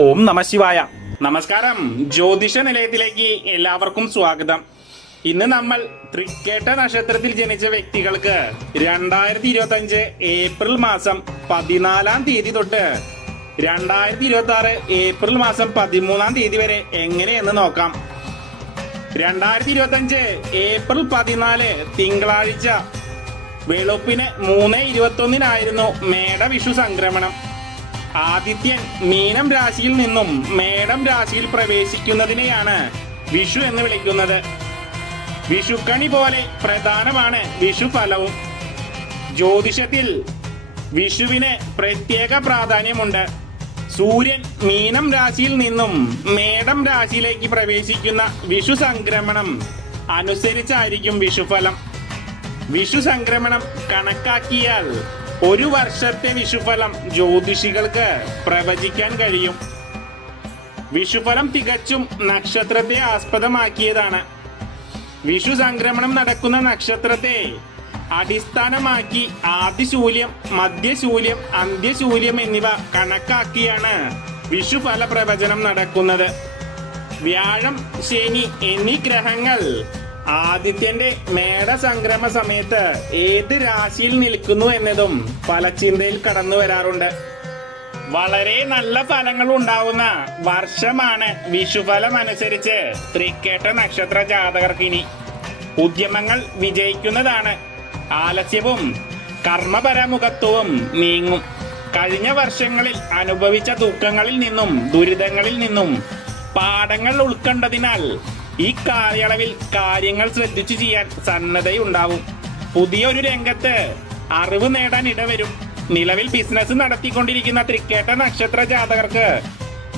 ഓം നമ ശിവായ. നമസ്കാരം. ജ്യോതിഷ നിലയത്തിലേക്ക് എല്ലാവർക്കും സ്വാഗതം. ഇന്ന് നമ്മൾ തൃക്കേട്ട നക്ഷത്രത്തിൽ ജനിച്ച വ്യക്തികൾക്ക് രണ്ടായിരത്തി ഇരുപത്തി അഞ്ച് ഏപ്രിൽ മാസം പതിനാലാം തീയതി തൊട്ട് രണ്ടായിരത്തി ഇരുപത്തി ആറ് ഏപ്രിൽ മാസം പതിമൂന്നാം തീയതി വരെ എങ്ങനെയെന്ന് നോക്കാം. രണ്ടായിരത്തി ഇരുപത്തി അഞ്ച് ഏപ്രിൽ പതിനാല് തിങ്കളാഴ്ച വെളുപ്പിന് മൂന്ന് ഇരുപത്തൊന്നിനായിരുന്നു മേട വിഷു സംക്രമണം. ആദിത്യൻ മീനം രാശിയിൽ നിന്നും മേടം രാശിയിൽ പ്രവേശിക്കുന്നതിനെയാണ് വിഷു എന്ന് വിളിക്കുന്നത്. വിഷുക്കണി പോലെ പ്രധാനമാണ് വിഷു ഫലവും. ജ്യോതിഷത്തിൽ വിഷുവിന് പ്രത്യേക പ്രാധാന്യമുണ്ട്. സൂര്യൻ മീനം രാശിയിൽ നിന്നും മേടം രാശിയിലേക്ക് പ്രവേശിക്കുന്ന വിഷു സംക്രമണം അനുസരിച്ചായിരിക്കും വിഷുഫലം വിഷു സംക്രമണം കണക്കാക്കിയാൽ ഒരു വർഷത്തെ വിഷുഫലം ജ്യോതിഷികൾക്ക് പ്രവചിക്കാൻ കഴിയും. വിഷുഫലം തികച്ചും നക്ഷത്രത്തെ ആസ്പദമാക്കിയതാണ്. വിഷു സംക്രമണം നടക്കുന്ന നക്ഷത്രത്തെ അടിസ്ഥാനമാക്കി ആദിശൂല്യം മധ്യശൂല്യം അന്ത്യശൂല്യം എന്നിവ കണക്കാക്കിയാണ് വിഷുഫല പ്രവചനം നടക്കുന്നത്. വ്യാഴം ശനി എന്നീ ഗ്രഹങ്ങൾ ആദിത്യന്റെ മേട സംക്രമ സമയത്ത് ഏത് രാശിയിൽ നിൽക്കുന്നു എന്നതും ഫലചിന്തയിൽ കടന്നു വരാറുണ്ട്. വളരെ നല്ല ഫലങ്ങൾ ഉണ്ടാവുന്ന വർഷമാണ് വിഷുഫലം അനുസരിച്ച് തൃക്കേട്ട നക്ഷത്ര ജാതകർക്കിനി. ഉദ്യമങ്ങൾ വിജയിക്കുന്നതാണ്. ആലസ്യവും കർമ്മപരമുഖത്വവും നീങ്ങും. കഴിഞ്ഞ വർഷങ്ങളിൽ അനുഭവിച്ച ദുഃഖങ്ങളിൽ നിന്നും ദുരിതങ്ങളിൽ നിന്നും പാഠങ്ങൾ ഉൾക്കൊണ്ടതിനാൽ ഈ കാലയളവിൽ കാര്യങ്ങൾ ശ്രദ്ധിച്ചു ചെയ്യാൻ സന്നദ്ധയുണ്ടാവും പുതിയൊരു രംഗത്ത് അറിവ് നേടാൻ ഇടവരും. നിലവിൽ ബിസിനസ് നടത്തിക്കൊണ്ടിരിക്കുന്ന തൃക്കേട്ട നക്ഷത്ര ജാതകർക്ക്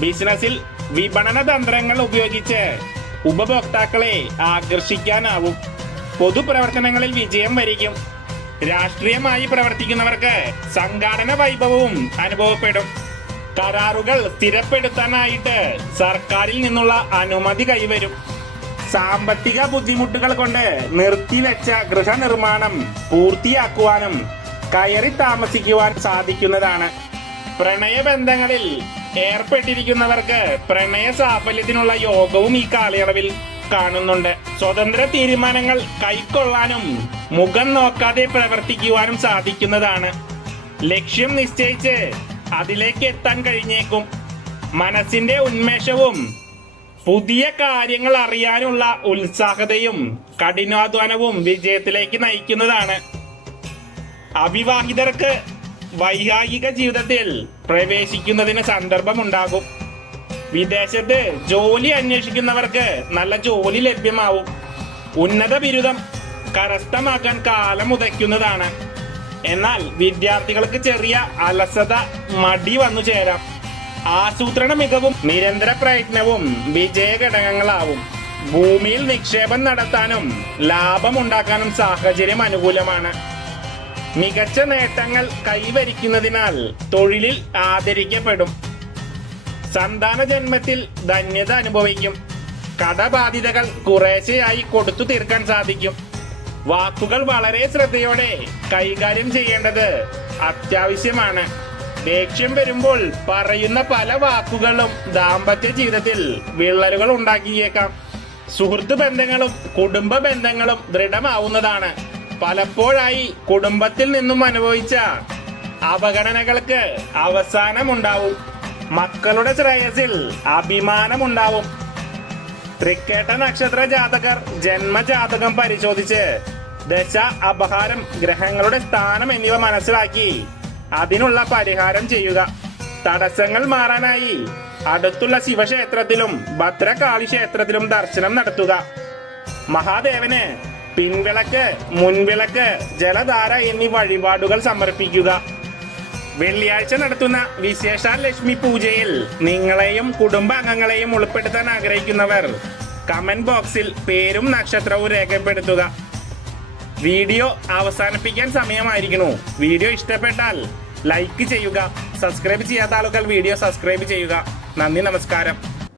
ബിസിനസ്സിൽ വിപണന തന്ത്രങ്ങൾ ഉപയോഗിച്ച് ഉപഭോക്താക്കളെ ആകർഷിക്കാനാവും. പൊതുപ്രവർത്തനങ്ങളിൽ വിജയം വരിക്കും രാഷ്ട്രീയമായി പ്രവർത്തിക്കുന്നവർക്ക് സംഘാടന വൈഭവവും അനുഭവപ്പെടും. കരാറുകൾ സ്ഥിരപ്പെടുത്താനായിട്ട് സർക്കാരിൽ നിന്നുള്ള അനുമതി കൈവരും. സാമ്പത്തിക ബുദ്ധിമുട്ടുകൾ കൊണ്ട് നിർത്തിവെച്ച ഗൃഹനിർമ്മാണം പൂർത്തിയാക്കുവാനും കയറി താമസിക്കുവാൻ സാധിക്കുന്നതാണ്. പ്രണയബന്ധങ്ങളിൽ ഏർപ്പെട്ടിരിക്കുന്നവർക്ക് പ്രണയ സാഫല്യത്തിനുള്ള യോഗവും ഈ കാലയളവിൽ കാണുന്നുണ്ട്. സ്വതന്ത്ര തീരുമാനങ്ങൾ കൈക്കൊള്ളാനും മുഖം നോക്കാതെ പ്രവർത്തിക്കുവാനും സാധിക്കുന്നതാണ്. ലക്ഷ്യം നിശ്ചയിച്ച് അതിലേക്ക് എത്താൻ കഴിഞ്ഞേക്കും. മനസ്സിന്റെ ഉന്മേഷവും പുതിയ കാര്യങ്ങൾ അറിയാനുള്ള ഉത്സാഹതയും കഠിനാധ്വാനവും വിജയത്തിലേക്ക് നയിക്കുന്നതാണ്. അവിവാഹിതർക്ക് വൈവാഹിക ജീവിതത്തിൽ പ്രവേശിക്കുന്നതിന് സന്ദർഭമുണ്ടാകും. വിദേശത്ത് ജോലി അന്വേഷിക്കുന്നവർക്ക് നല്ല ജോലി ലഭ്യമാവും. ഉന്നത ബിരുദം കരസ്ഥമാക്കാൻ കാലം ഉദയ്ക്കുന്നതാണ്. എന്നാൽ വിദ്യാർത്ഥികൾക്ക് ചെറിയ അലസത മടി വന്നു ചേരാം. ആസൂത്രണ മികവും നിരന്തര പ്രയത്നവും വിജയ ഘടകങ്ങളാവും. ഭൂമിയിൽ നിക്ഷേപം നടത്താനും ലാഭമുണ്ടാക്കാനും സാഹചര്യം അനുകൂലമാണ്. മികച്ച നേട്ടങ്ങൾ കൈവരിക്കുന്നതിനാൽ തൊഴിലിൽ ആദരിക്കപ്പെടും. സന്താന ജന്മത്തിൽ ധന്യത അനുഭവിക്കും. കടബാധിതകൾ കുറേശ്ശെയായി കൊടുത്തു തീർക്കാൻ സാധിക്കും. വാക്കുകൾ വളരെ ശ്രദ്ധയോടെ കൈകാര്യം ചെയ്യേണ്ടത് അത്യാവശ്യമാണ്. ദേഷ്യം വരുമ്പോൾ പറയുന്ന പല വാക്കുകളും ദാമ്പത്യ ജീവിതത്തിൽ വിള്ളലുകൾ ഉണ്ടാക്കിയേക്കാം. സുഹൃത്ത് ബന്ധങ്ങളും കുടുംബ ബന്ധങ്ങളും ദൃഢമാവുന്നതാണ്. പലപ്പോഴായി കുടുംബത്തിൽ നിന്നും അനുഭവിച്ച അവഗണനകൾക്ക് അവസാനമുണ്ടാവും. മക്കളുടെ ശ്രേയസിൽ അഭിമാനമുണ്ടാവും. തൃക്കേട്ട നക്ഷത്ര ജാതകർ ജന്മജാതകം പരിശോധിച്ച് ദശ അപഹാരം ഗ്രഹങ്ങളുടെ സ്ഥാനം എന്നിവ മനസ്സിലാക്കി അതിനുള്ള പരിഹാരം ചെയ്യുക. തടസ്സങ്ങൾ മാറാനായി അടുത്തുള്ള ശിവക്ഷേത്രത്തിലും ഭദ്രകാളി ക്ഷേത്രത്തിലും ദർശനം നടത്തുക. മഹാദേവന് പിൻവിളക്ക് മുൻവിളക്ക് ജലധാര എന്നീ വഴിപാടുകൾ സമർപ്പിക്കുക. വെള്ളിയാഴ്ച നടത്തുന്ന വിശേഷ ലക്ഷ്മി പൂജയിൽ നിങ്ങളെയും കുടുംബാംഗങ്ങളെയും ഉൾപ്പെടുത്താൻ ആഗ്രഹിക്കുന്നവർ കമന്റ് ബോക്സിൽ പേരും നക്ഷത്രവും രേഖപ്പെടുത്തുക. വീഡിയോ അവസാനിപ്പിക്കാൻ സമയമായിരിക്കുന്നു. വീഡിയോ ഇഷ്ടപ്പെട്ടാൽ ലൈക്ക് ചെയ്യുക സബ്സ്ക്രൈബ് ചെയ്യാത്ത ആളുകൾ വീഡിയോ സബ്സ്ക്രൈബ് ചെയ്യുക. നന്ദി നമസ്കാരം.